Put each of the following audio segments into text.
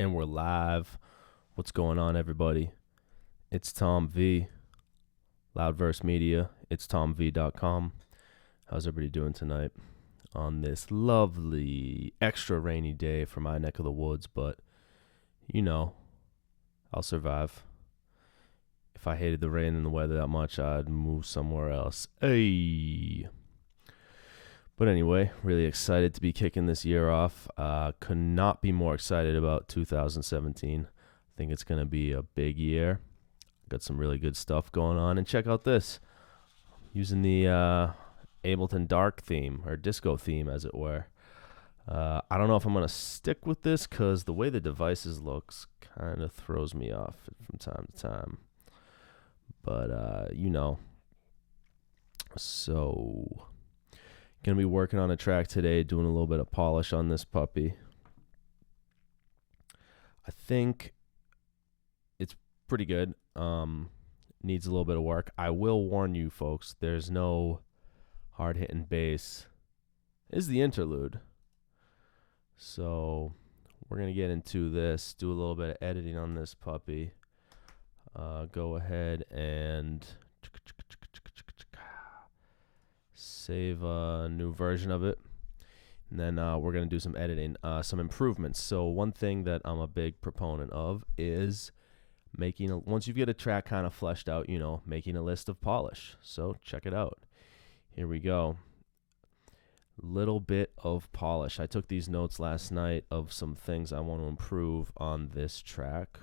And we're live. What's going on, everybody? It's Tom V, Loudverse Media. It's tomv.com. How's everybody doing tonight on this lovely, extra rainy day for my neck of the woods? But, you know, I'll survive. If I hated the rain and the weather that much, I'd move somewhere else. Hey. But anyway, really excited to be kicking this year off. Could not be more excited about 2017. I think it's going to be a big year. Got some really good stuff going on. And check out this. Using the Ableton Dark theme, or disco theme, as it were. I don't know if I'm going to stick with this because the way the devices looks kind of throws me off from time to time. But, you know. So, going to be working on a track today, doing a little bit of polish on this puppy. I think it's pretty good. Needs a little bit of work. I will warn you folks, there's no hard-hitting bass. It's the interlude. So we're going to get into this, do a little bit of editing on this puppy. Go ahead and save a new version of it. And then we're going to do some editing, some improvements. So one thing that I'm a big proponent of is once you get a track kind of fleshed out, you know, making a list of polish. So check it out. Here we go. Little bit of polish. I took these notes last night of some things I want to improve on this track.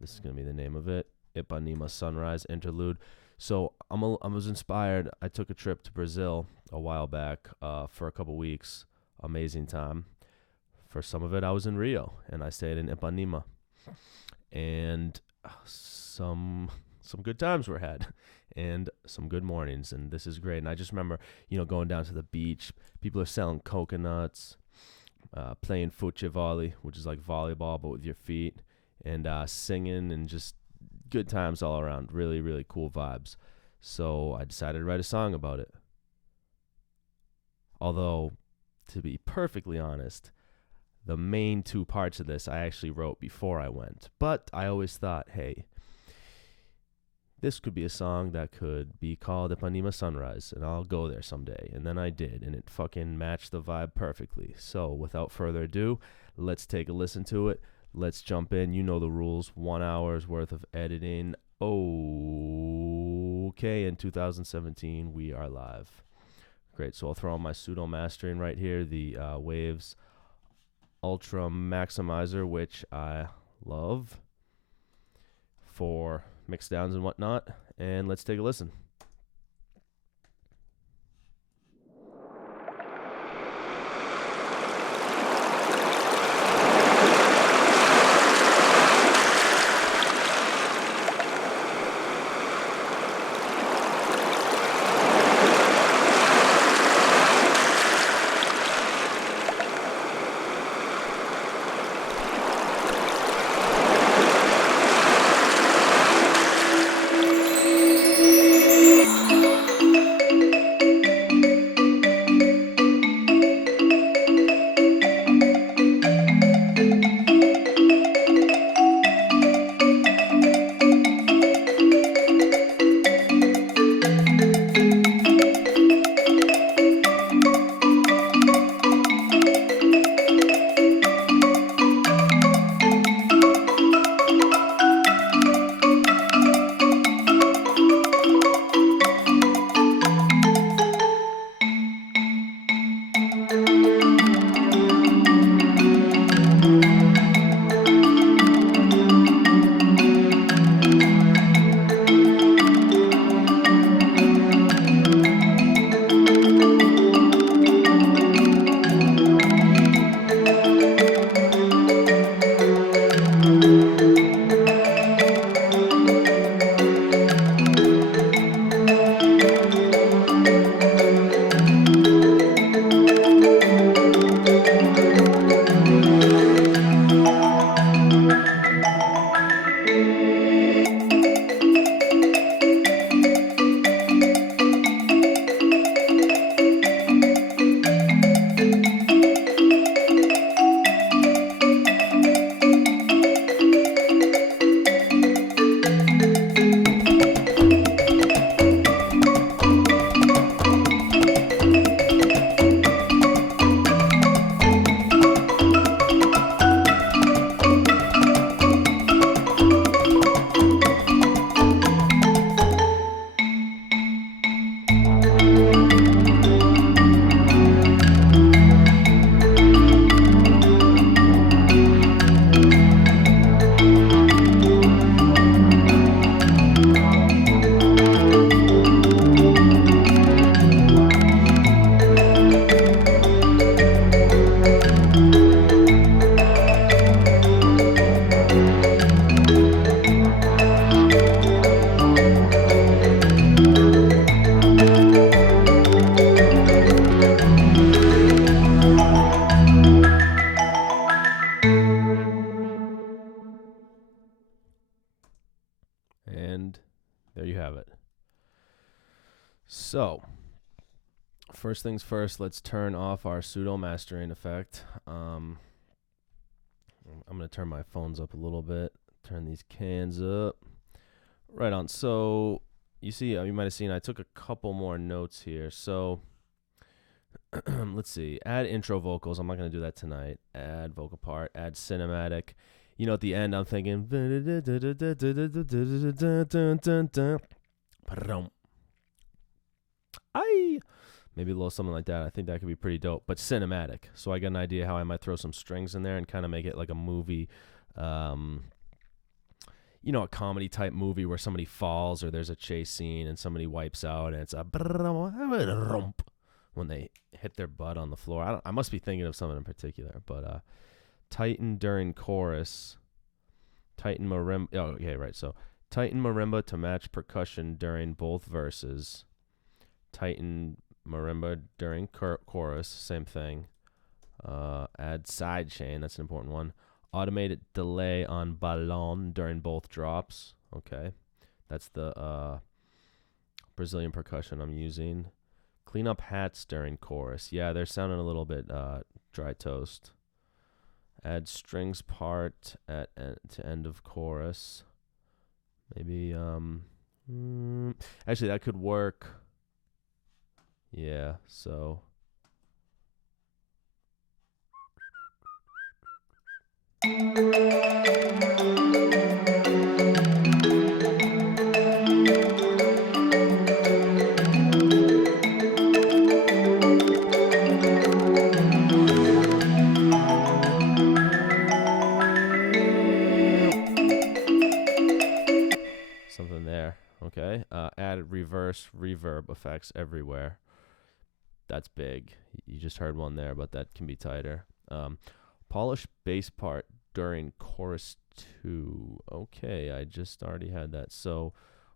This is going to be the name of it. Ipanema Sunrise Interlude. So I was inspired. I took a trip to Brazil a while back for a couple weeks. Amazing time. For some of it, I was in Rio, and I stayed in Ipanema. And some good times were had, and some good mornings, and this is great. And I just remember, you know, going down to the beach. People are selling coconuts, playing futsal, which is like volleyball but with your feet, and singing, and just good times all around. Really, really cool vibes. So I decided to write a song about it. Although, to be perfectly honest, the main two parts of this I actually wrote before I went. But I always thought, hey, this could be a song that could be called Ipanema Sunrise, and I'll go there someday. And then I did, and it fucking matched the vibe perfectly. So without further ado, let's take a listen to it. Let's jump in. You know the rules. 1 hour's worth of editing. Okay, in 2017, we are live. Great, so I'll throw on my pseudo mastering right here, the Waves Ultra Maximizer, which I love for mix downs and whatnot. And let's take a listen. So, first things first, let's turn off our pseudo mastering effect. I'm going to turn my phones up a little bit, turn these cans up. Right on. So, you see, you might have seen I took a couple more notes here. So, let's see. Add intro vocals. I'm not going to do that tonight. Add vocal part. Add cinematic. You know, at the end, I'm thinking. Maybe a little something like that. I think that could be pretty dope, but cinematic. So I got an idea how I might throw some strings in there and kind of make it like a movie, you know, a comedy type movie where somebody falls or there's a chase scene and somebody wipes out and it's a when they hit their butt on the floor. I must be thinking of something in particular, but tighten during chorus, tighten marimba. Oh, okay, right. So tighten marimba to match percussion during both verses. Tighten marimba during chorus, same thing. Add sidechain, that's an important one. Automated delay on ballon during both drops. Okay, that's the Brazilian percussion I'm using. Clean up hats during chorus. Yeah, they're sounding a little bit dry toast. Add strings part at to end of chorus. Maybe actually that could work. Yeah, so something there. Okay. Add reverse reverb effects everywhere. That's big. You just heard one there, but that can be tighter. Polish bass part during chorus 2. Okay, I just already had that. So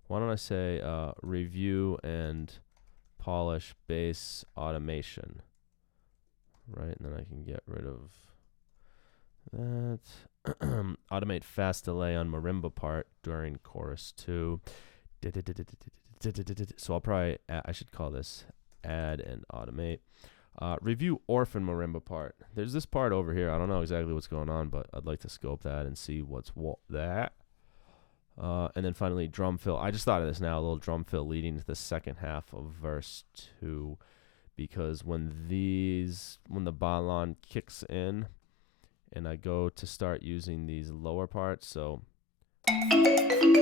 why don't I say review and polish bass automation. Right, and then I can get rid of that. Automate fast delay on marimba part during chorus 2. So I'll probably, I should call this add and automate. Review orphan marimba part. There's this part over here. I don't know exactly what's going on, but I'd like to scope that and see what's that. And then finally, drum fill. I just thought of this now, a little drum fill leading to the second half of verse 2. Because when the ballon kicks in, and I go to start using these lower parts, so it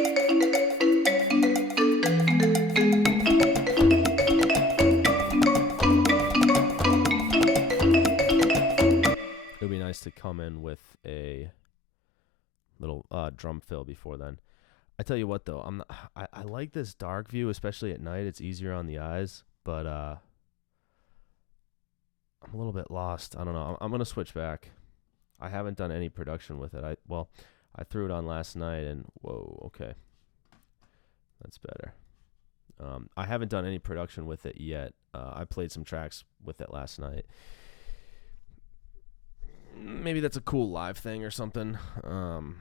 would be nice to come in with a little drum fill before then. I tell you what, though, I like this dark view, especially at night. It's easier on the eyes, but I'm a little bit lost. I don't know. I'm gonna switch back. I haven't done any production with it. I threw it on last night, and whoa, okay, that's better. I haven't done any production with it yet. I played some tracks with it last night. Maybe that's a cool live thing or something. I'm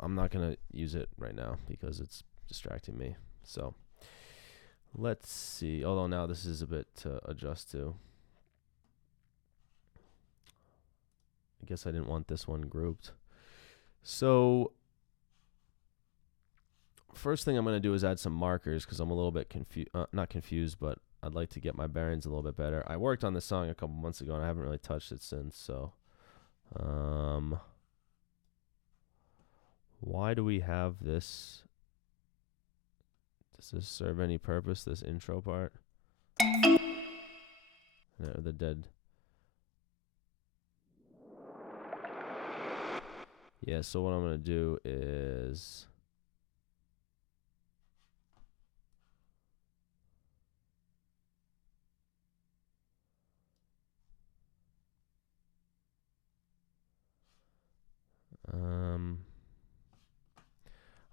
not going to use it right now because it's distracting me. So let's see. Although now this is a bit to adjust to. I guess I didn't want this one grouped. So first thing I'm going to do is add some markers because I'm a little bit not confused, but I'd like to get my bearings a little bit better. I worked on this song a couple months ago and I haven't really touched it since. So why do we have this? Does this serve any purpose, this intro part? No, the dead. Yeah, so what I'm going to do is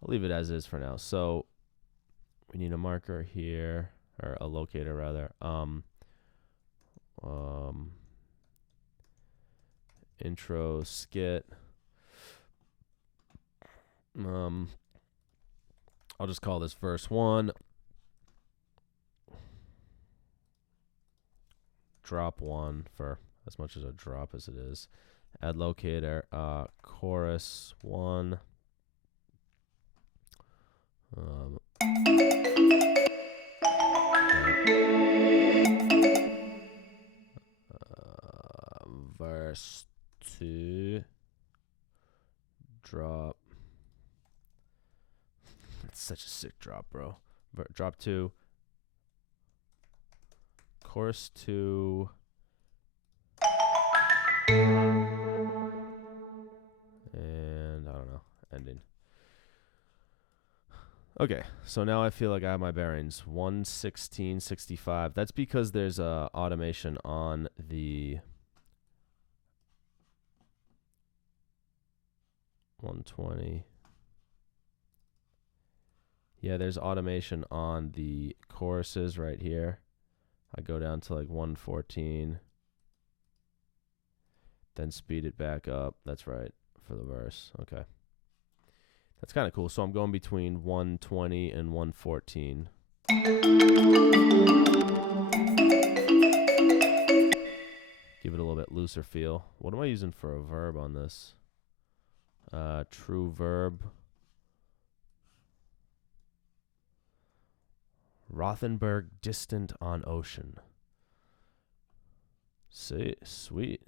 I'll leave it as is for now. So we need a marker here, or a locator rather. Intro skit. I'll just call this verse 1. drop 1 for as much as a drop as it is. Add locator, chorus 1. Verse 2. Drop. It's such a sick drop, bro. Drop 2. Chorus 2. And I don't know. Ending. Okay, so now I feel like I have my bearings. 116.65. That's because there's automation on the 120. Yeah, there's automation on the choruses right here. I go down to like 114. Then speed it back up. That's right, for the verse. Okay. That's kind of cool. So I'm going between 120 and 114. Give it a little bit looser feel. What am I using for a verb on this? True verb. Rothenburg distant on ocean. See, sweet.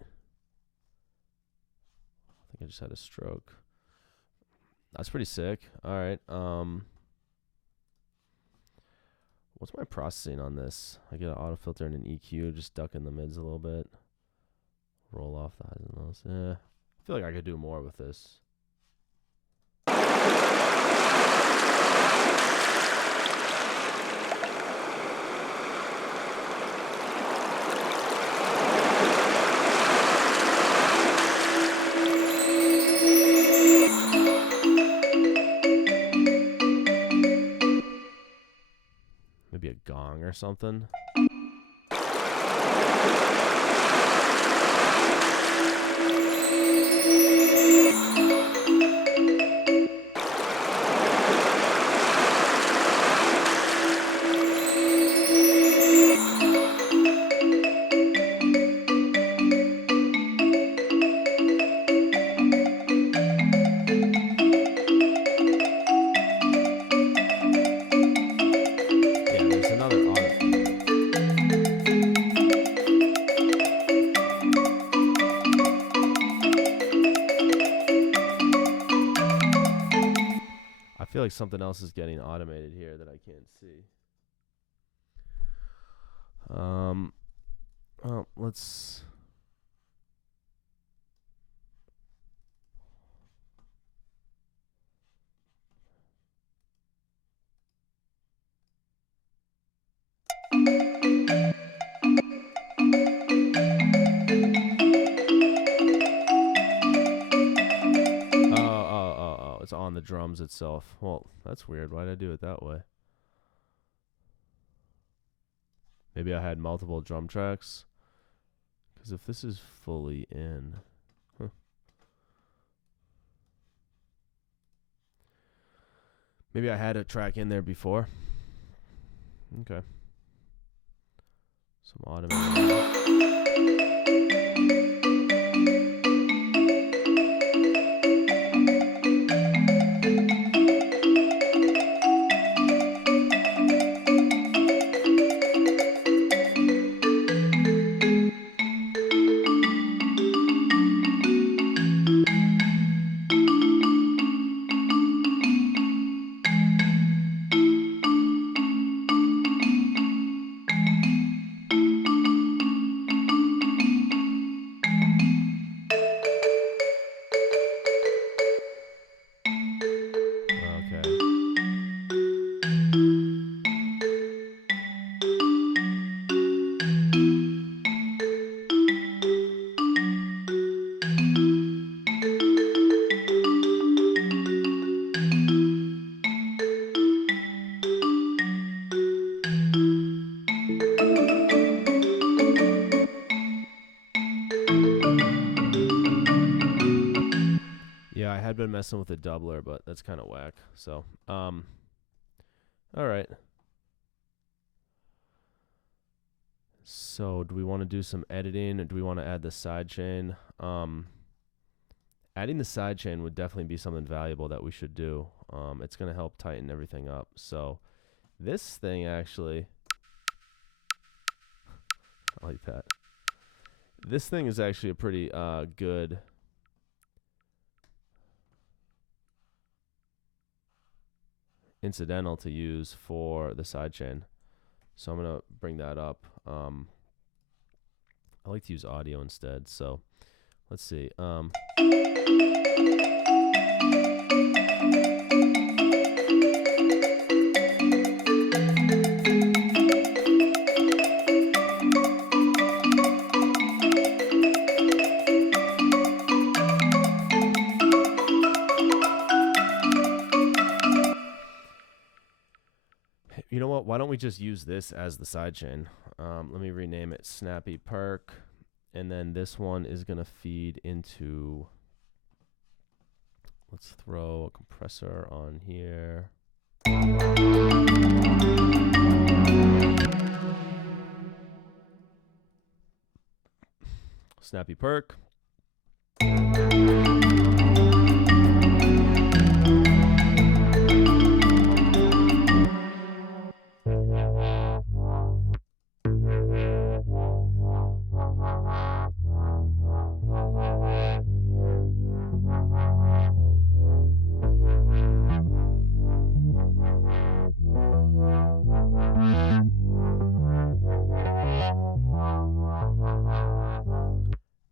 I think I just had a stroke. That's pretty sick. All right. What's my processing on this? I get an auto filter and an EQ, just duck in the mids a little bit. Roll off the highs and lows. I feel like I could do more with this. Maybe a gong or something. I feel like something else is getting automated here that I can't see. Well, let's. It's on the drums itself. Well, that's weird. Why did I do it that way? Maybe I had multiple drum tracks. Because if this is fully in... Huh. Maybe I had a track in there before. Okay. Some automated... Yeah, I had been messing with a doubler, but that's kind of whack. So, all right. So do we want to do some editing, or do we want to add the sidechain? Adding the sidechain would definitely be something valuable that we should do. It's going to help tighten everything up. So this thing actually, I like that. This thing is actually a pretty good incidental to use for the sidechain. So I'm going to bring that up. I like to use audio instead. So let's see. You know what? Why don't we just use this as the sidechain? Let me rename it Snappy Perk. And then this one is going to feed into, let's throw a compressor on here. Snappy Perk.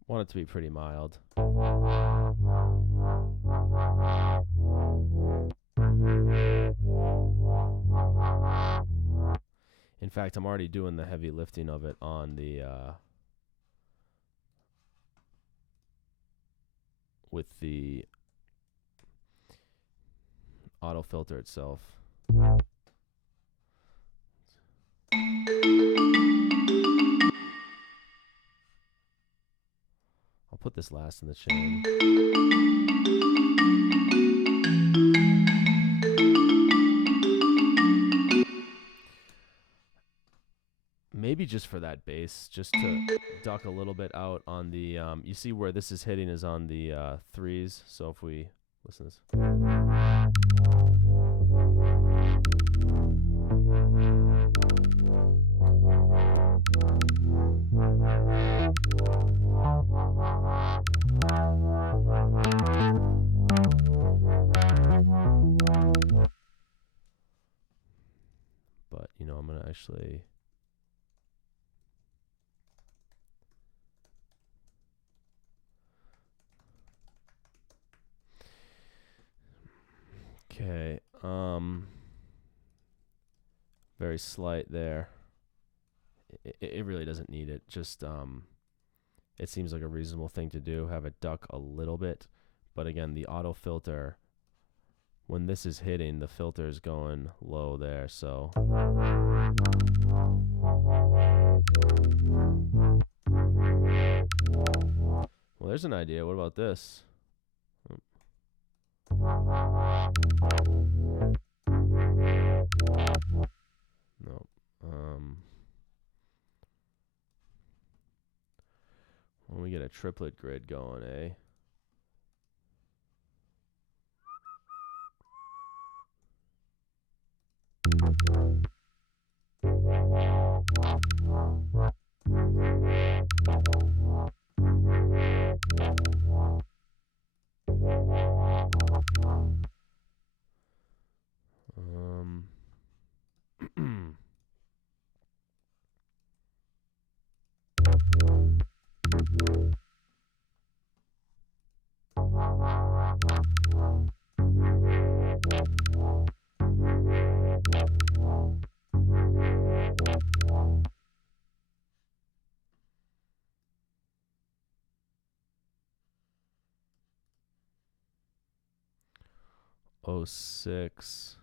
Want it to be pretty mild. In fact, I'm already doing the heavy lifting of it on the with the auto filter itself. I'll put this last in the chain. Maybe just for that bass, just to duck a little bit out on the, you see where this is hitting is on the threes. So if we listen to this. But, you know, I'm going to actually... Okay, very slight there. It really doesn't need it. Just, it seems like a reasonable thing to do. Have it duck a little bit. But again, the auto filter, when this is hitting, the filter is going low there, so. Well, there's an idea. What about this? No. When we get a triplet grid going, eh? Oh, 06.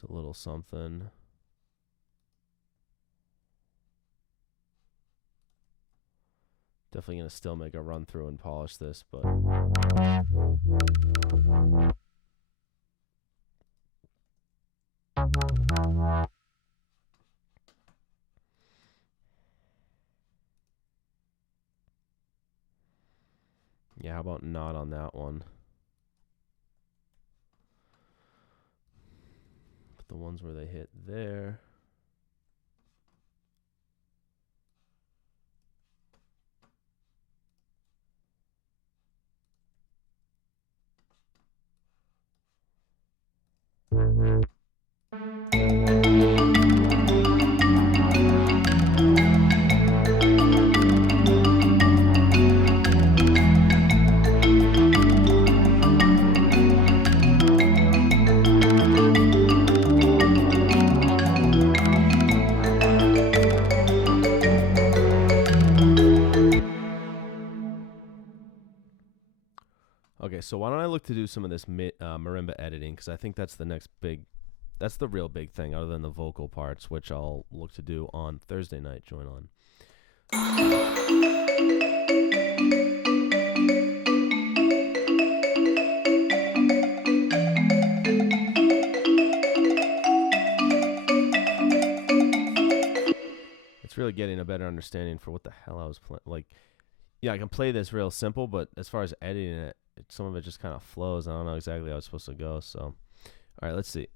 Just a little something. Definitely going to still make a run through and polish this, but yeah, how about not on that one? But the ones where they hit there. Okay, so why don't I look to do some of this marimba editing, because I think that's the next big, that's the real big thing other than the vocal parts, which I'll look to do on Thursday night. Join on. It's really getting a better understanding for what the hell I was playing. Like, yeah, I can play this real simple, but as far as editing it, some of it just kind of flows. I don't know exactly how it's supposed to go. So, all right, let's see.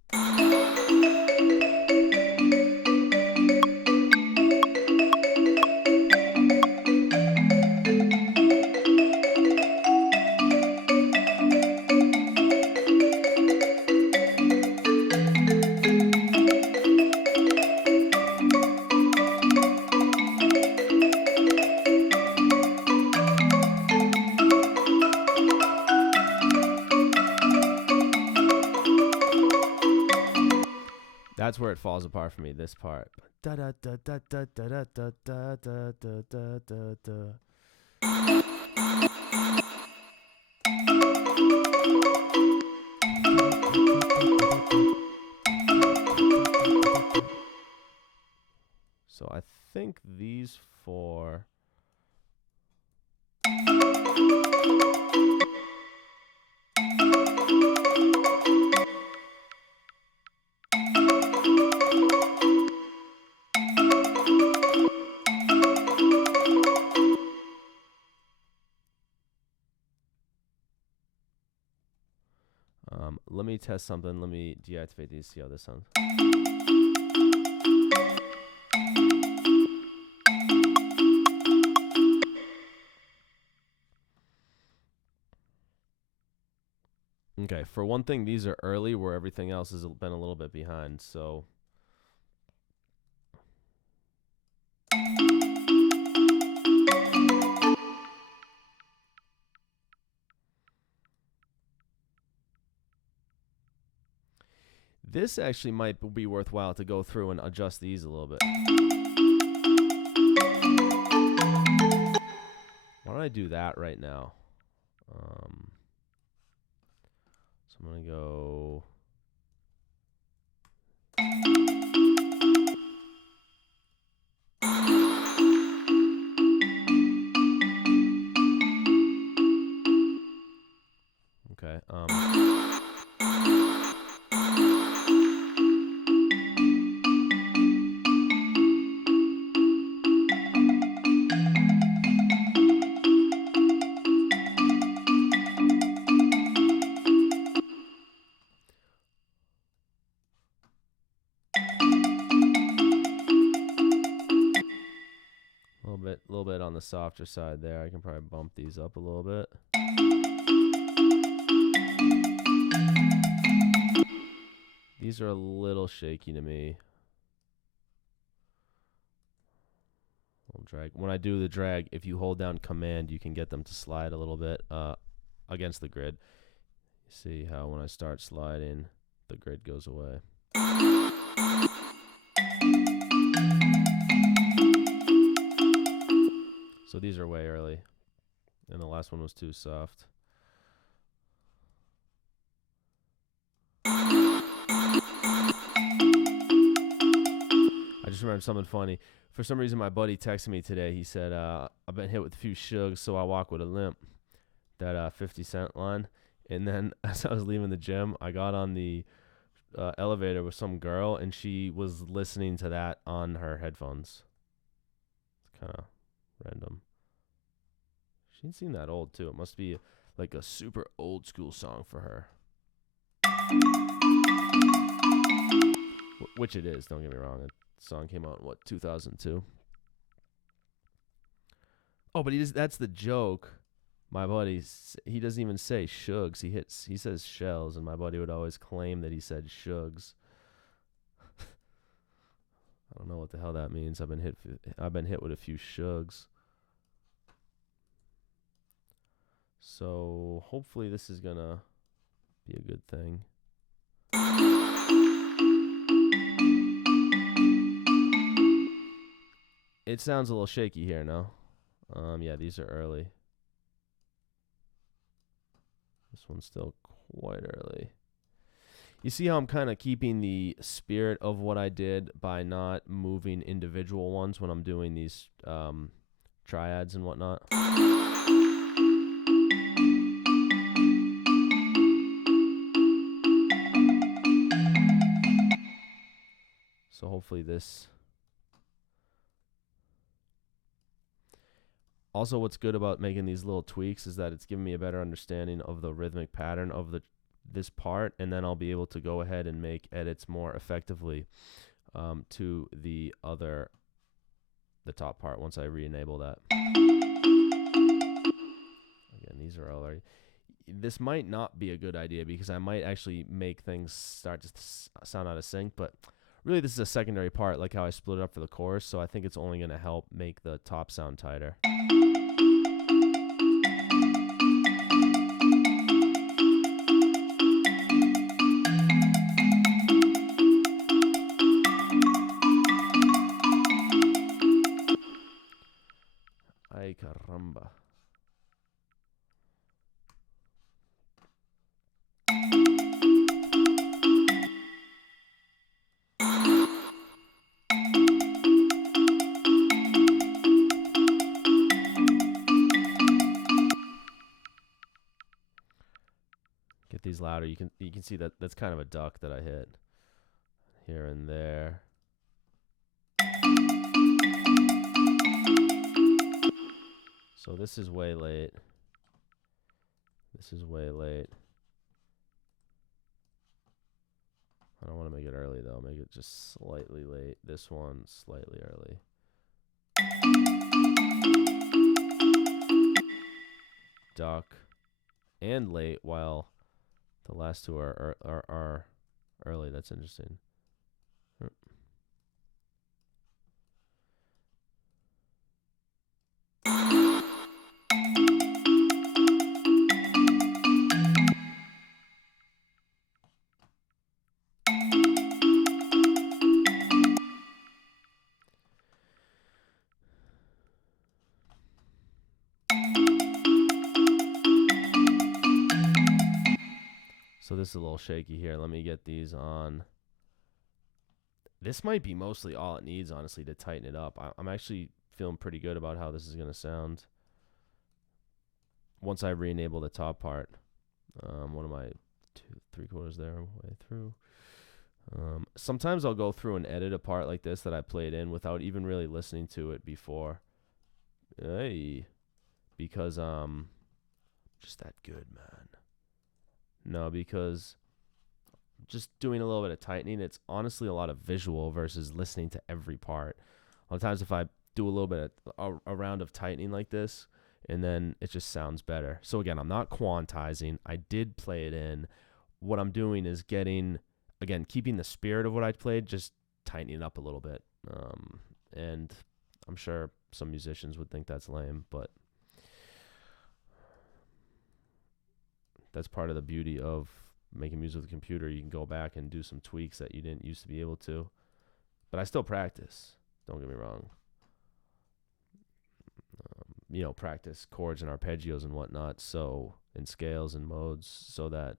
That's where it falls apart for me, this part. Da da da da da da da da da da da da da. So I think these four. Let me test something. Let me deactivate these, see how this sounds. Okay, for one thing, these are early where everything else has been a little bit behind, so. This actually might be worthwhile to go through and adjust these a little bit. Why don't I do that right now? So I'm going to go. Okay. A little bit on the softer side there. I can probably bump these up a little bit. These are a little shaky to me. Drag. When I do the drag, if you hold down Command, you can get them to slide a little bit against the grid. See how when I start sliding, the grid goes away. So these are way early, and the last one was too soft. remembered something funny. For some reason, my buddy texted me today. He said, I've been hit with a few shugs, so I walk with a limp. That 50 Cent line. And then as I was leaving the gym, I got on the elevator with some girl, and she was listening to that on her headphones. It's kind of random. She didn't seem that old, too. It must be like a super old school song for her. Which it is, don't get me wrong. The song came out in, 2002? Oh, but that's the joke. My buddy, he doesn't even say shugs. He says shells, and my buddy would always claim that he said shugs. I don't know what the hell that means. I've been hit with a few shugs. So hopefully this is gonna be a good thing. It sounds a little shaky here now. Yeah, these are early. This one's still quite early. You see how I'm kind of keeping the spirit of what I did by not moving individual ones when I'm doing these triads and whatnot. So hopefully this. Also, what's good about making these little tweaks is that it's giving me a better understanding of the rhythmic pattern of this part, and then I'll be able to go ahead and make edits more effectively to the top part once I re-enable that. Again, these are already. This might not be a good idea because I might actually make things start to sound out of sync, but really this is a secondary part, like how I split it up for the chorus, so I think it's only going to help make the top sound tighter. Ay caramba. Get these louder. You can see that that's kind of a duck that I hit here and there. So this is way late. This is way late. I don't want to make it early though. Make it just slightly late. This one slightly early. Duck and late, while the last two are early. That's interesting. So this is a little shaky here. Let me get these on. This might be mostly all it needs, honestly, to tighten it up. I'm actually feeling pretty good about how this is going to sound once I re-enable the top part. What am I, 3/4 there, way through. Sometimes I'll go through and edit a part like this that I played in without even really listening to it before. Hey, because just that good, man. No, because just doing a little bit of tightening, it's honestly a lot of visual versus listening to every part. A lot of times if I do a little bit of a round of tightening like this, and then it just sounds better. So again, I'm not quantizing. I did play it in. What I'm doing is keeping the spirit of what I played, just tightening it up a little bit. And I'm sure some musicians would think that's lame, but that's part of the beauty of making music with a computer. You can go back and do some tweaks that you didn't used to be able to. But I still practice. Don't get me wrong. Practice chords and arpeggios and whatnot, and scales and modes, so that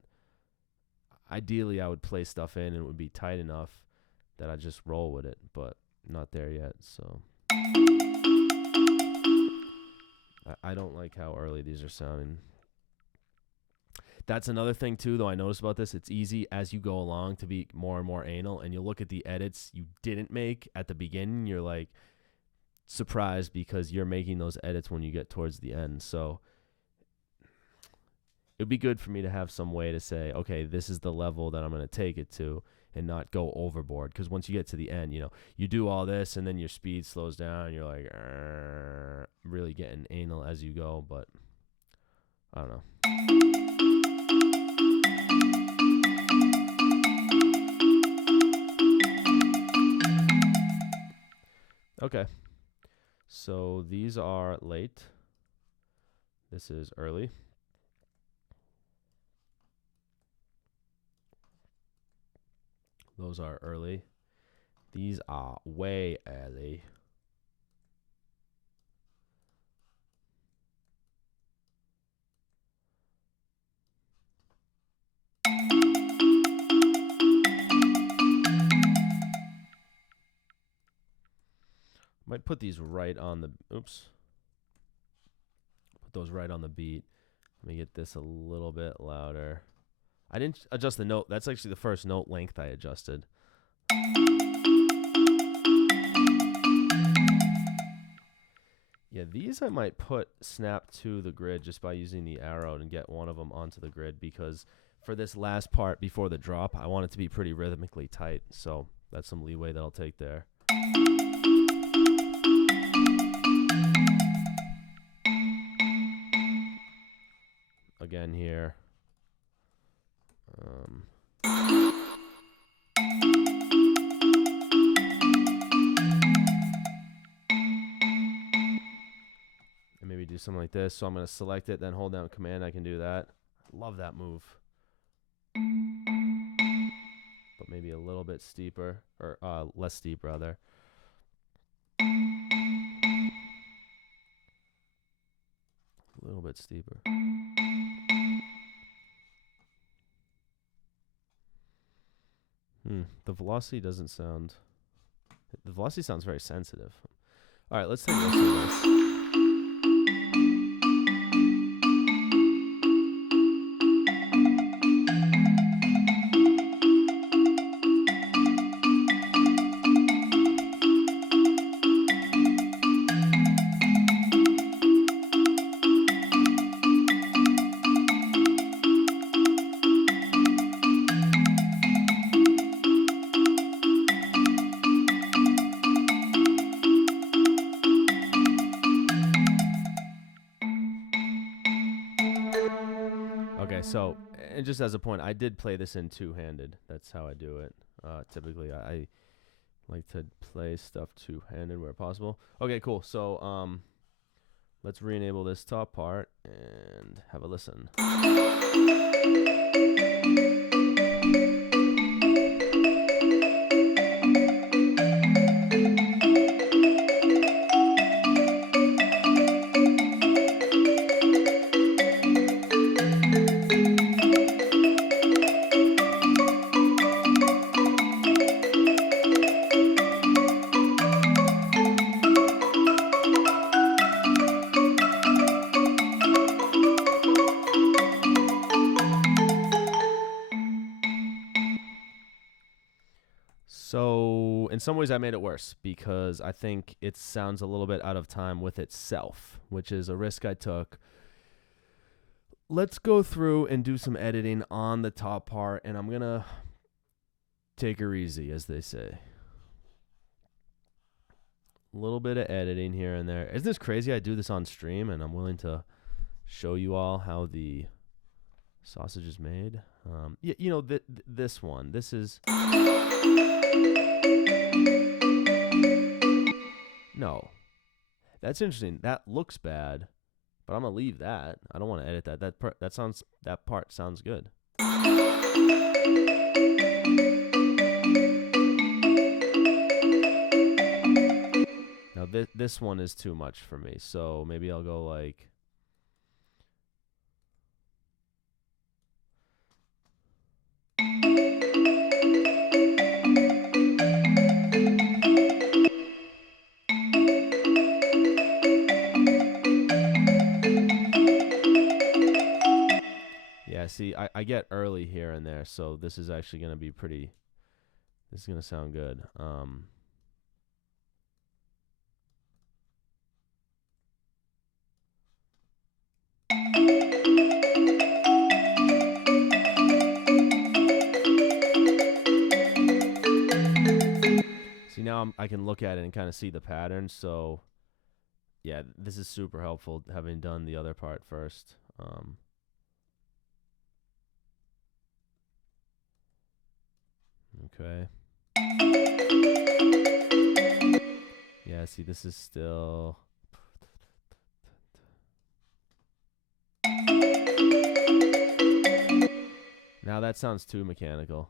ideally I would play stuff in and it would be tight enough that I just roll with it. But not there yet, so I don't like how early these are sounding. That's another thing too, though I noticed about this. It's easy as you go along to be more and more anal, and you look at the edits you didn't make at the beginning, you're like surprised because you're making those edits when you get towards the end. So it'd be good for me to have some way to say, okay, this is the level that I'm going to take it to and not go overboard. Because once you get to the end, you know, you do all this and then your speed slows down and you're like, really getting anal as you go. But I don't know. Okay. So these are late. This is early. Those are early. These are way early. Might put these right on the, oops. Put those right on the beat. Let me get this a little bit louder. I didn't adjust the note. That's actually the first note length I adjusted. Yeah, these I might put snap to the grid just by using the arrow and get one of them onto the grid, because for this last part before the drop, I want it to be pretty rhythmically tight. So that's some leeway that I'll take there. Again here. And maybe do something like this. So I'm going to select it, then hold down Command. I can do that. Love that move. But maybe a little bit steeper, or less steep rather. A little bit steeper. The velocity doesn't sound... The velocity sounds very sensitive. All right, let's take a listen to this. Okay, so, and just as a point, I did play this in two-handed. That's how I do it. Typically, I like to play stuff two-handed where possible. Okay, cool. So, let's re-enable this top part and have a listen. So in some ways I made it worse because I think it sounds a little bit out of time with itself, which is a risk I took. Let's go through and do some editing on the top part, and I'm going to take her easy, as they say. A little bit of editing here and there. Isn't this crazy? I do this on stream, and I'm willing to show you all how the sausage is made. You know, this one. This is... No. That's interesting. That looks bad, but I'm going to leave that. I don't want to edit that. That part sounds good. Now this one is too much for me, so maybe I'll go like... I get early here and there, so this is actually going to be pretty, this is going to sound good. See, now I can look at it and kind of see the pattern. So, yeah, this is super helpful having done the other part first. Okay. Yeah, see, this is still. Now that sounds too mechanical.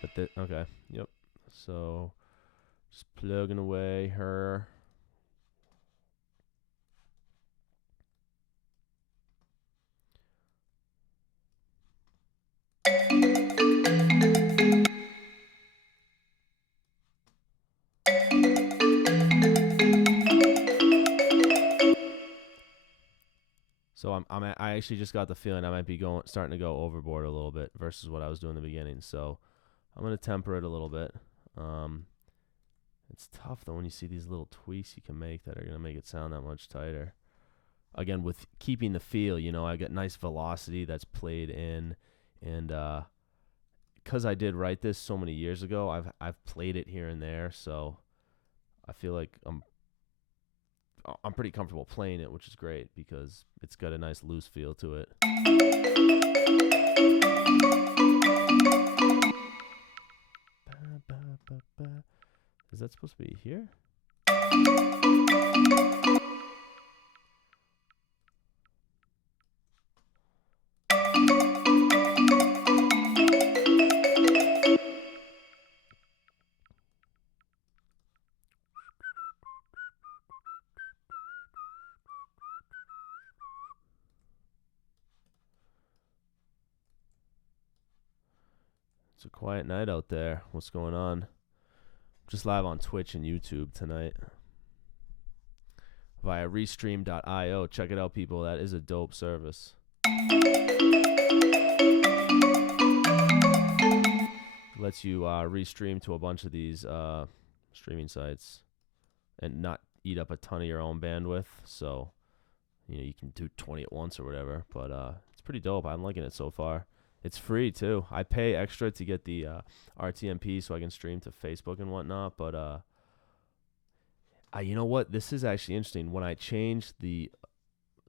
But okay, yep. So just plugging away her. So I actually just got the feeling I might be starting to go overboard a little bit versus what I was doing in the beginning. So I'm gonna temper it a little bit. It's tough though when you see these little tweaks you can make that are gonna make it sound that much tighter. Again, with keeping the feel, I get nice velocity that's played in, and because I did write this so many years ago, I've played it here and there, so I feel like I'm pretty comfortable playing it, which is great because it's got a nice loose feel to it. Is that supposed to be here? It's a quiet night out there. What's going on? Just live on Twitch and YouTube tonight via restream.io. Check it out, people. That is a dope service. Lets you restream to a bunch of these streaming sites and not eat up a ton of your own bandwidth. So, you can do 20 at once or whatever. But it's pretty dope. I'm liking it so far. It's free too. I pay extra to get the RTMP so I can stream to Facebook and whatnot. But you know what? This is actually interesting. When I change the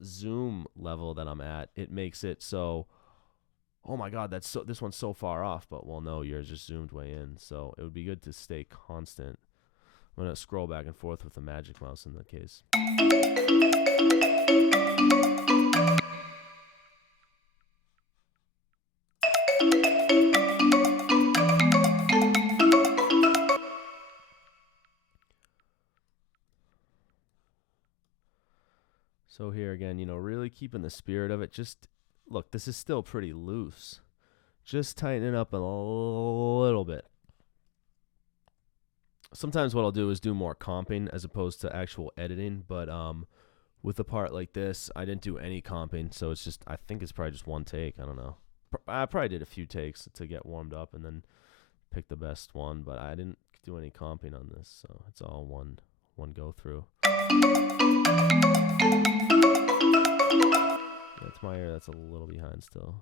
zoom level that I'm at, it makes it so. Oh my God, this one's so far off. But well, no, you're just zoomed way in. So it would be good to stay constant. I'm gonna scroll back and forth with the magic mouse in the case. So here again, really keeping the spirit of it. Just look, this is still pretty loose. Just tighten it up a little bit. Sometimes what I'll do is do more comping as opposed to actual editing. But with a part like this, I didn't do any comping. So it's just, I think it's probably just one take. I don't know. I probably did a few takes to get warmed up and then pick the best one. But I didn't do any comping on this. So it's all one go through. That's my ear. That's a little behind still.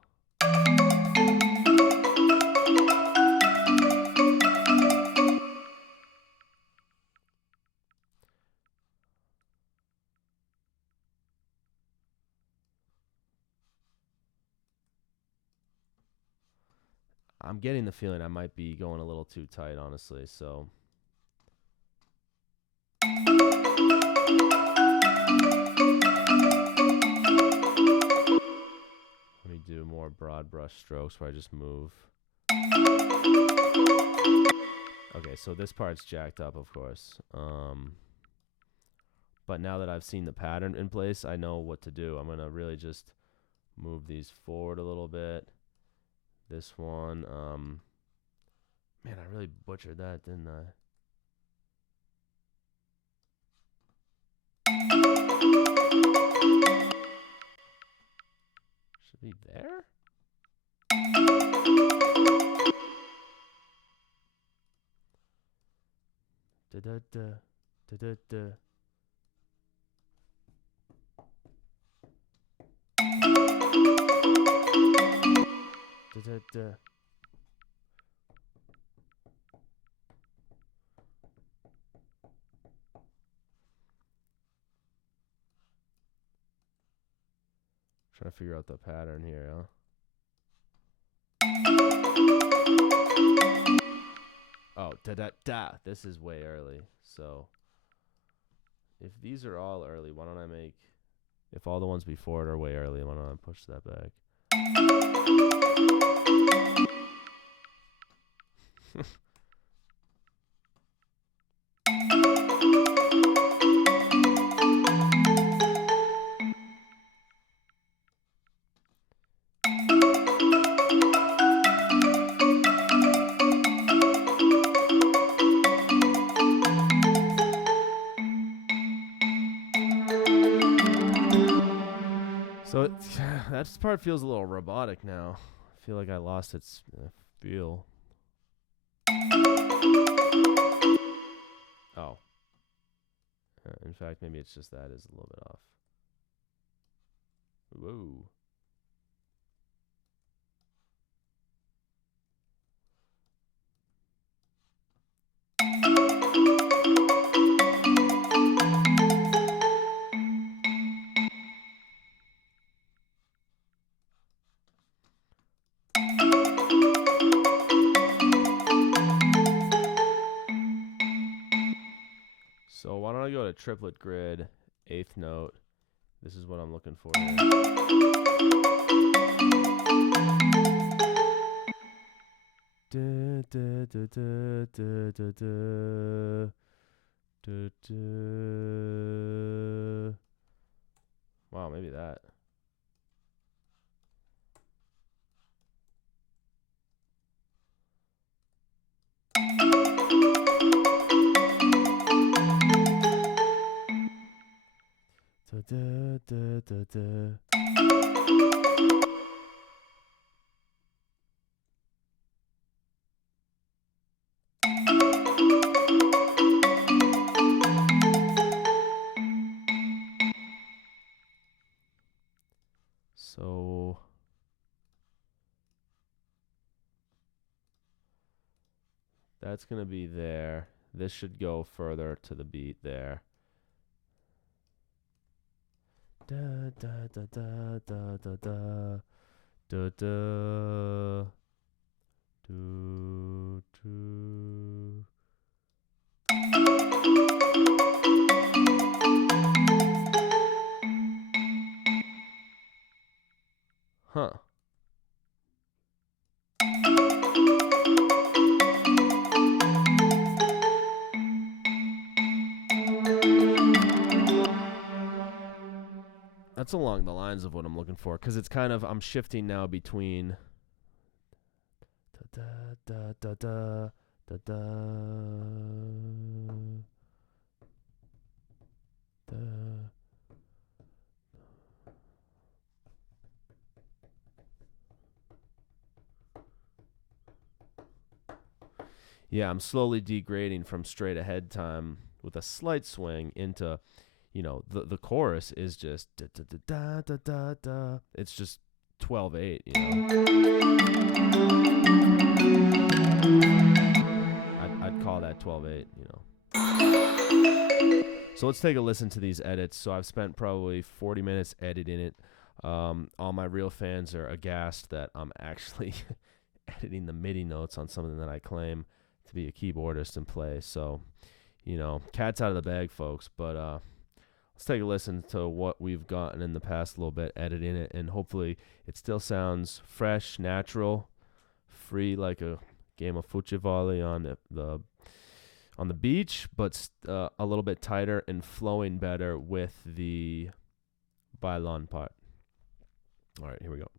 I'm getting the feeling I might be going a little too tight, honestly. So let me do more broad brush strokes where I just move. Okay, so this part's jacked up, of course. But now that I've seen the pattern in place, I know what to do. I'm going to really just move these forward a little bit. This one, Man, I really butchered that, didn't I? Should be there? Da-da-da, da-da-da. Da-da-da. Trying to figure out the pattern here, huh? Oh, da-da-da. This is way early. So if these are all early, why don't I make... If all the ones before it are way early, why don't I push that back? So that part feels a little robotic now. I feel like I lost its feel. Oh. In fact, maybe it's just that is a little bit off. Whoa. So why don't I go to triplet grid, 8th note. This is what I'm looking for here. Da, da, da, da, da, da, da. Da, da. Wow, maybe that. Da, da, da, da, da. So that's going to be there. This should go further to the beat there. Da da da da da da da da da do do. Huh. That's along the lines of what I'm looking for, because it's kind of, I'm shifting now between da da da da da da da. Yeah, I'm slowly degrading from straight ahead time with a slight swing into, you know, the chorus is just da da da da da da. It's just 12/8, you know. I'd call that 12/8, you know. So let's take a listen to these edits. So I've spent probably 40 minutes editing it. All my real fans are aghast that I'm actually editing the MIDI notes on something that I claim to be a keyboardist and play. So, you know, cat's out of the bag, folks. But let's take a listen to what we've gotten in the past little bit, editing it, and hopefully it still sounds fresh, natural, free like a game of fuchi volley on the beach, but a little bit tighter and flowing better with the bailon part. All right, here we go.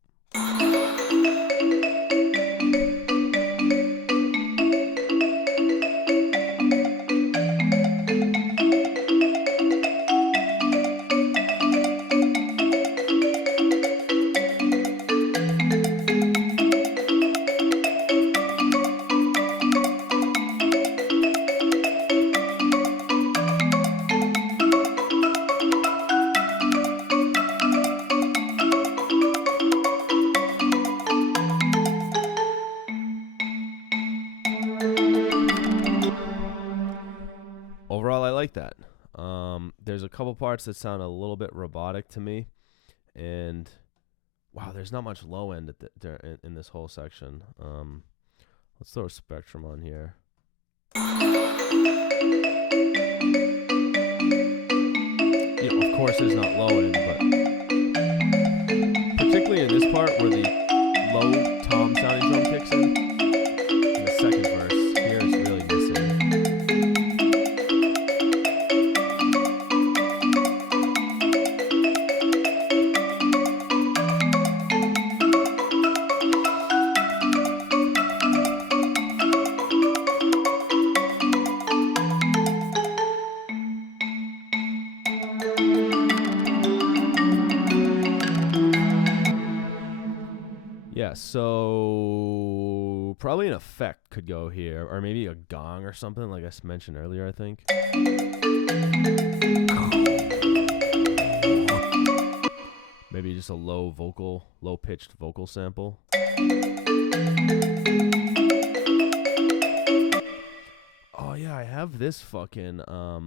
overall, I like that. There's a couple parts that sound a little bit robotic to me, and wow, there's not much low end in this whole section. Let's throw a Spectrum on here. Yeah, of course, there's not low end, but particularly in this part where the low tom sounding drum kicks in the second verse, here it's really missing. Yeah, so probably an effect could go here, or maybe a gong or something, like I mentioned earlier, I think. Maybe just a low-pitched vocal sample. Oh yeah, I have this fucking, I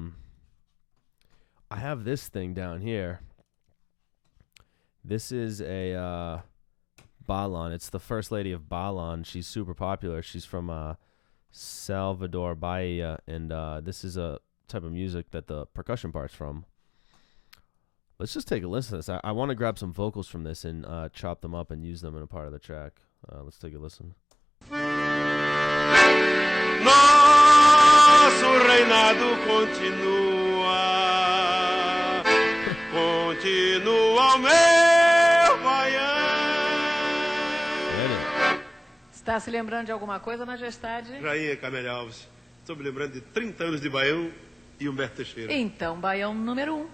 have this thing down here. This is a, Balon. It's the first lady of Balon. She's super popular. She's from Salvador Bahia, and this is a type of music that the percussion part's from. Let's just take a listen to this. I want to grab some vocals from this and chop them up and use them in a part of the track. Let's take a listen. Nosso reinado continua, continua o meu baiano. Está se lembrando de alguma coisa, Majestade? Rainha Camélia Alves, estou me lembrando de 30 anos de Baião e Humberto Teixeira. Então, Baião número 1.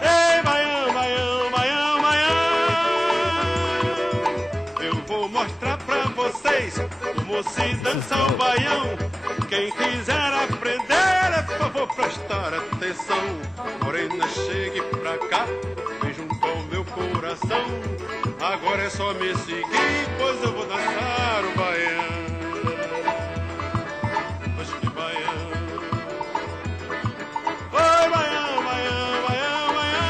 Ei, Baião, Baião, Baião, Baião, eu vou mostrar pra vocês como se dança o Baião. Quem quiser aprender, é favor prestar atenção. Morena, chegue pra cá, vem junto ao meu coração. Agora é só me seguir, pois eu vou dançar o baião. Mas que baião. Oi, baião, baião, baião, baião.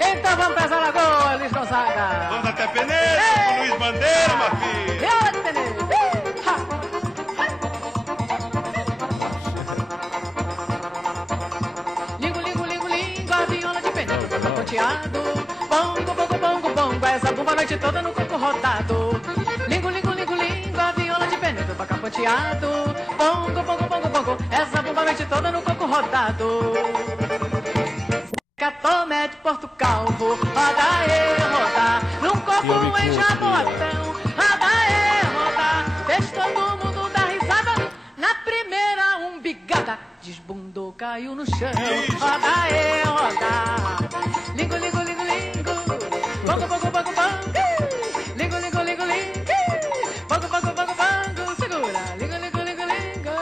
Então vamos pra Zaragoza, Luiz Gonzaga. Vamos até Peneira, com Luiz Bandeira, minha filha. Lingo, lingo, lingo, lingo, a viola de Peneira, toca ponteado. Bongo, bongo, bongo, bongo, essa bomba a noite toda no coco rodado. Lingo, lingo, lingo, lingo, a viola de Peneira, toca ponteado. Bongo, bongo, bongo, bongo, essa bomba a noite toda no coco rodado. Catomé de Porto Calvo, roda e roda, num coco em Jaboatão, roda e roda, fez todo mundo dar risada, na primeira umbigada, desbundou, caiu no chão, roda e roda, lingo, lingo, lingo, lingo, bongo, bongo, bongo, bongo, lingo, lingo, lingo, lingo, bongo, bongo, bongo, bongo, segura, lingo, lingo, lingo, lingo,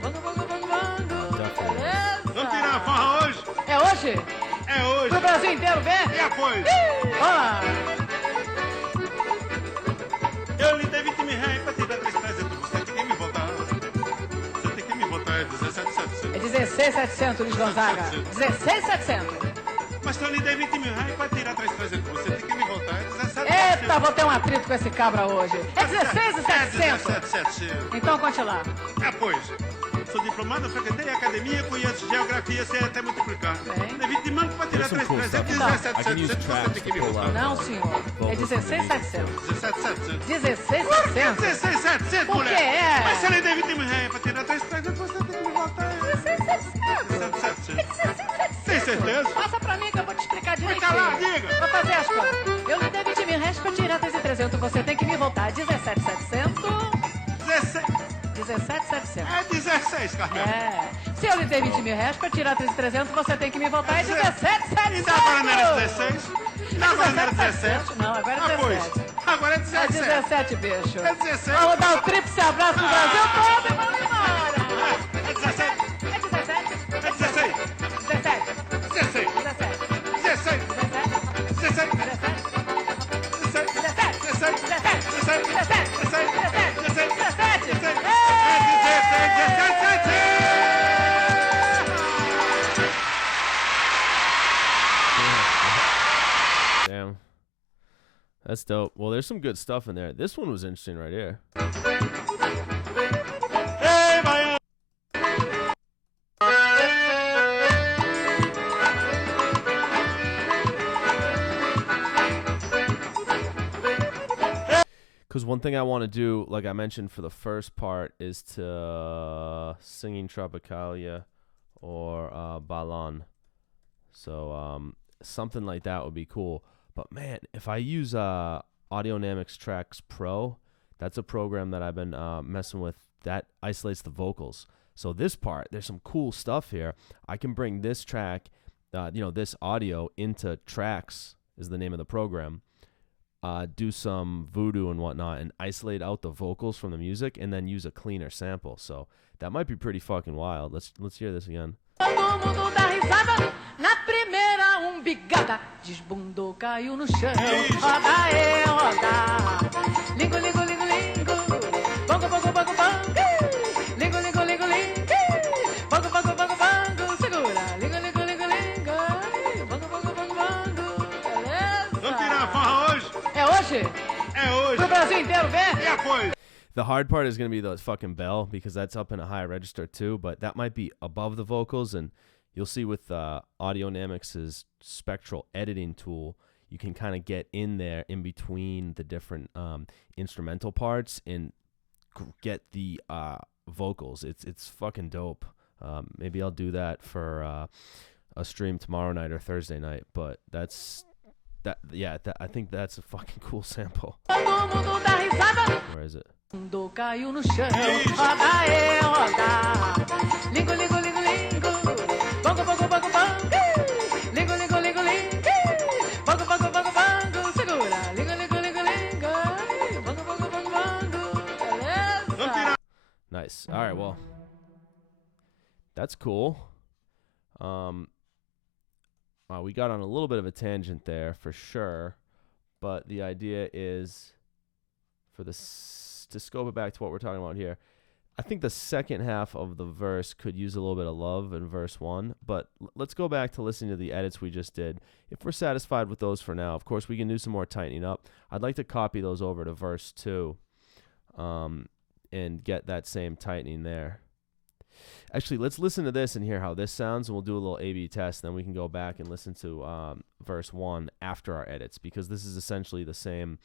bongo, bongo, bongo, bongo, beleza? Vamos tirar a farra hoje? É hoje? É hoje. Pro Brasil inteiro ver? E após? Olá! Eu lhe dei 20 mil reais pra tirar 300. Você tem que me votar. Você tem que me votar. É 17,700. É 16,700, Luiz Gonzaga. 16,700. Mas se eu lhe dei 20 mil reais pra tirar 300. Você tem que me votar. É 17,700. Eita, vou ter um atrito com esse cabra hoje. É 16,700. 17,700. Então conte lá. É, pois. Sou diplomado, frequentei a academia, conheço geografia, sei até multiplicar. Bem. Dei 20 mangos pra tirar There's some 300. cool stuff. 17,700. Você tem que me votar. Não, senhor. É 16,700. 17,700. 16,700. 16,700, Por mulher. que é? Mas se eu lhe dei 20 mil reais pra tirar 300, você tem que me votar. 17,700. Tem certeza? Passa pra mim que eu vou te explicar direitinho. Fica lá, diga. Vou fazer as contas. Eu lhe dei 20 mil reais pra tirar 300. Você tem que me voltar. 17,700. 17,700. É 16, Carmelo. É. Se eu lhe dei 20 mil reais pra tirar 300, você tem que me voltar. É 17,700. Então agora não era 16? Não, agora não era 17? Não, agora é 17. Agora é É 17. 17, bicho. É 16. Vamos dar o tríplice abraço pro Brasil todo e vamos embora. É 17. É 17. É 16. 17. 16. That's dope. Well, there's some good stuff in there. This one was interesting right here. Ei, baiano! Because one thing I want to do, like I mentioned for the first part, is to singing Tropicalia or Balan. So something like that would be cool. But man, if I use Audionamics Tracks Pro, that's a program that I've been messing with that isolates the vocals. So this part, there's some cool stuff here. I can bring this track, this audio into Tracks is the name of the program. Do some voodoo and whatnot and isolate out the vocals from the music and then use a cleaner sample. So that might be pretty fucking wild. Let's hear this again. Todo mundo dá risada, na primeira umbigada, desbundou, caiu no chão. Roda é roda, lingo, lingo, lingo, lingo, bongo, bongo, bongo, bongo, lingo, lingo, lingo, lingo, bongo, bongo, bongo, bongo, segura, lingo, lingo, lingo, lingo, bongo, bongo, bongo, bongo, beleza? Vamos tirar a farra hoje? É hoje? É hoje! Pro Brasil inteiro ver? E após? The hard part is going to be the fucking bell because that's up in a high register too, but that might be above the vocals, and you'll see with Audionamics' spectral editing tool, you can kind of get in there in between the different instrumental parts and get the vocals. It's fucking dope. Maybe I'll do that for a stream tomorrow night or Thursday night, but I think that's a fucking cool sample. Where is it? Mundo caiu no chão, roda é roda, lingo, lingo, lingo, lingo, bongo, bongo, bongo, bongo, lingo, lingo, lingo, lingo, bongo, bongo, bongo, bongo, segura, lingo, lingo, lingo, lingo, bongo, bongo, bongo, bongo, beleza? Nice. All right, well, that's cool. We got on a little bit of a tangent there for sure, but the idea is for to scope it back to what we're talking about here. I think the second half of the verse could use a little bit of love in verse 1, but let's go back to listening to the edits we just did. If we're satisfied with those for now, of course, we can do some more tightening up. I'd like to copy those over to verse 2 and get that same tightening there. Actually, let's listen to this and hear how this sounds, and we'll do a little A/B test. Then we can go back and listen to verse 1 after our edits, because this is essentially the same.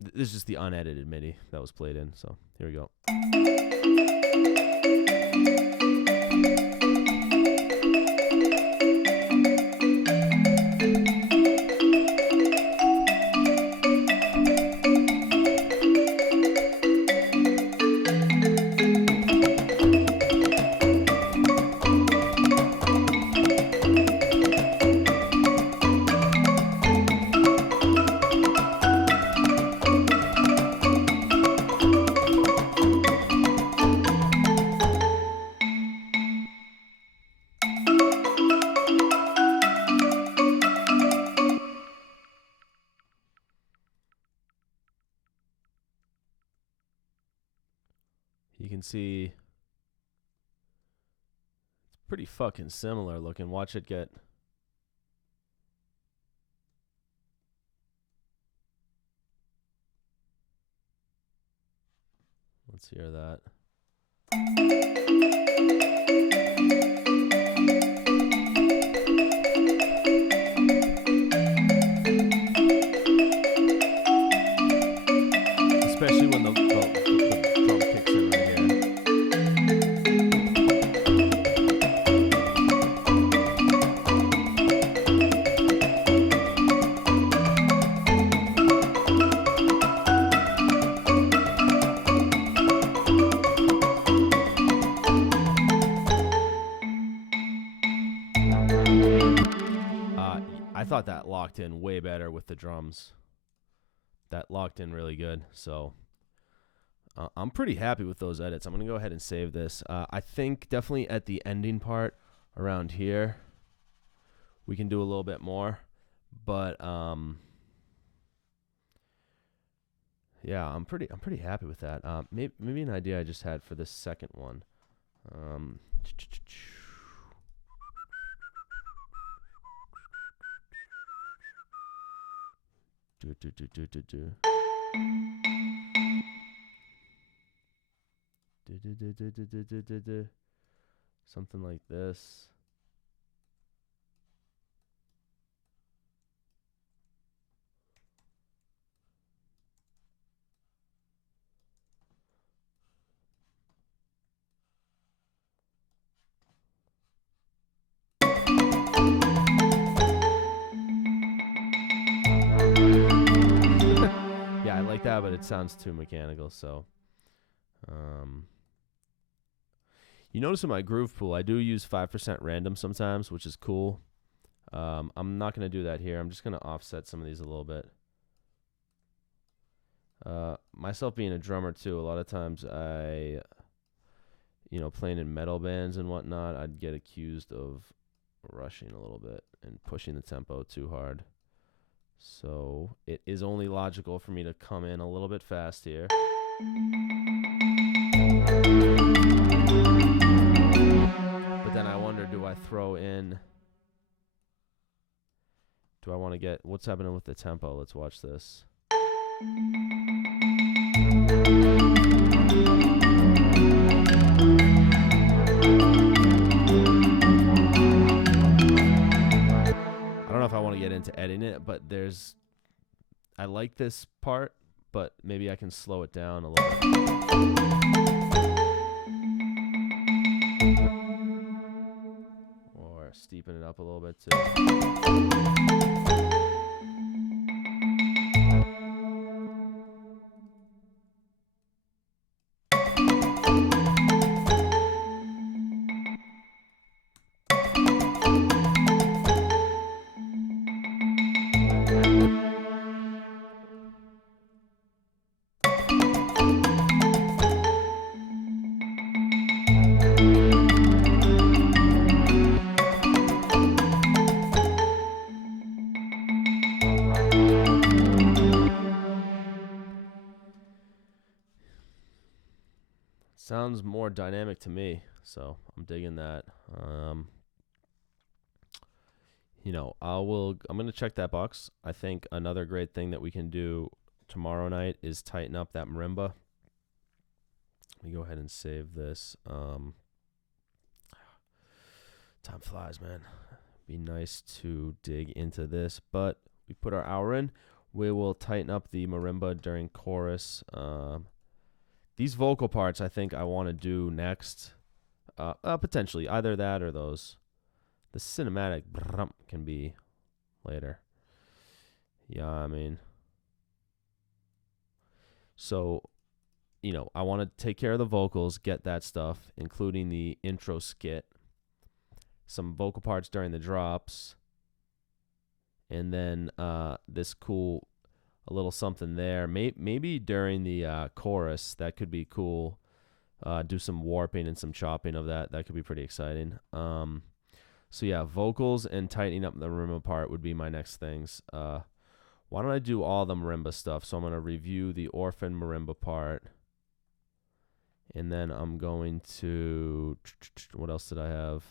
This is just the unedited MIDI that was played in. So here we go. You can see it's pretty fucking similar looking. Watch it get. Let's hear that. Especially when the drum kicks in right here. I thought that locked in way better with the drums. That locked in really good. So I'm pretty happy with those edits. I'm going to go ahead and save this. I think definitely at the ending part around here, we can do a little bit more. But yeah, I'm pretty happy with that. Maybe an idea I just had for this second one. Something like this. Yeah, I like that, but it sounds too mechanical, so you notice in my groove pool, I do use 5% random sometimes, which is cool. I'm not going to do that here. I'm just going to offset some of these a little bit. Myself being a drummer too, a lot of times playing in metal bands and whatnot, I'd get accused of rushing a little bit and pushing the tempo too hard. So it is only logical for me to come in a little bit fast here. But then I wonder, do I want to get, what's happening with the tempo? Let's watch this. I don't know if I want to get into editing it, but I like this part, but maybe I can slow it down a little bit. Or steepen it up a little bit too. Sounds more dynamic to me, so I'm digging that. I'm gonna check that box. I think another great thing that we can do tomorrow night is tighten up that marimba. Let me go ahead and save this. Time flies, man. Be nice to dig into this, but we put our hour in. We will tighten up the marimba during chorus. These vocal parts, I think I want to do next. Potentially either that or those. The cinematic can be later. Yeah, I mean. So, I want to take care of the vocals, get that stuff, including the intro skit, some vocal parts during the drops, and then this cool, a little something there. Maybe during the chorus, that could be cool. Do some warping and some chopping of that. That could be pretty exciting. So yeah, vocals and tightening up the marimba part would be my next things. Why don't I do all the marimba stuff? So I'm going to review the orphan marimba part. And then I'm going to, what else did I have?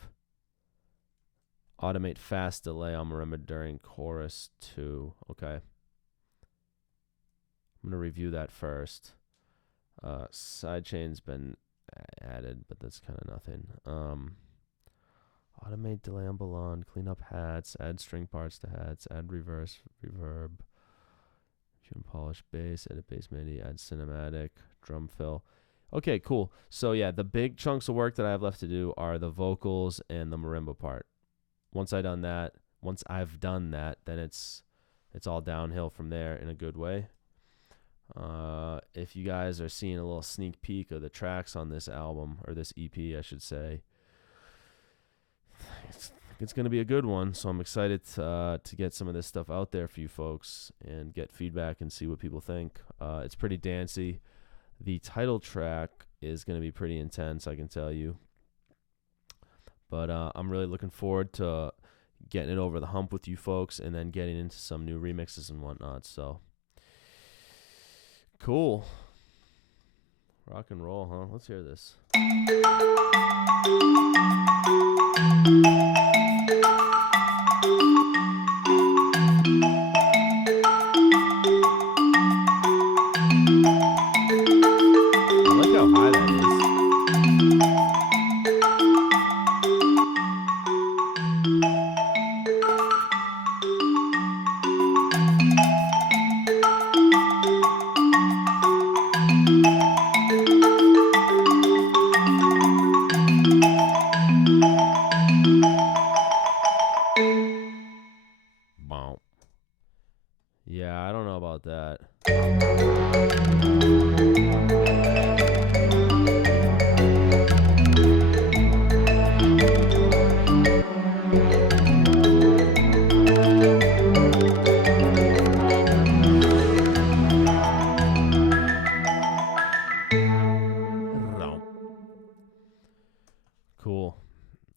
Automate fast delay on marimba during chorus 2. Okay. I'm going to review that first. Sidechain's been added, but that's kind of nothing. Automate delay on balloon, clean up hats, add string parts to hats, add reverse, reverb, tune polish bass, edit bass MIDI, add cinematic, drum fill. Okay, cool. So yeah, the big chunks of work that I have left to do are the vocals and the marimba part. Once I've done that, then it's all downhill from there in a good way. If you guys are seeing a little sneak peek of the tracks on this album, or this EP, I should say, it's going to be a good one. So I'm excited to get some of this stuff out there for you folks and get feedback and see what people think. It's pretty dancey. The title track is going to be pretty intense, I can tell you. But I'm really looking forward to getting it over the hump with you folks and then getting into some new remixes and whatnot. So cool. Rock and roll, huh? Let's hear this. about that. Cool.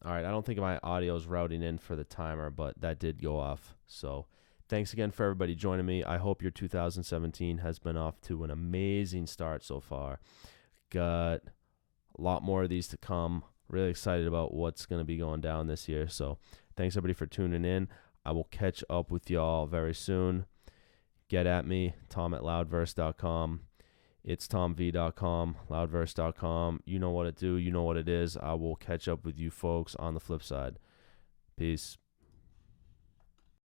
All right, I don't think my audio is routing in for the timer, but that did go off. So thanks again for everybody joining me. I hope your 2017 has been off to an amazing start so far. Got a lot more of these to come. Really excited about what's going to be going down this year. So thanks everybody for tuning in. I will catch up with y'all very soon. Get at me, tom@loudverse.com. It's tomv.com, loudverse.com. You know what it do. You know what it is. I will catch up with you folks on the flip side. Peace.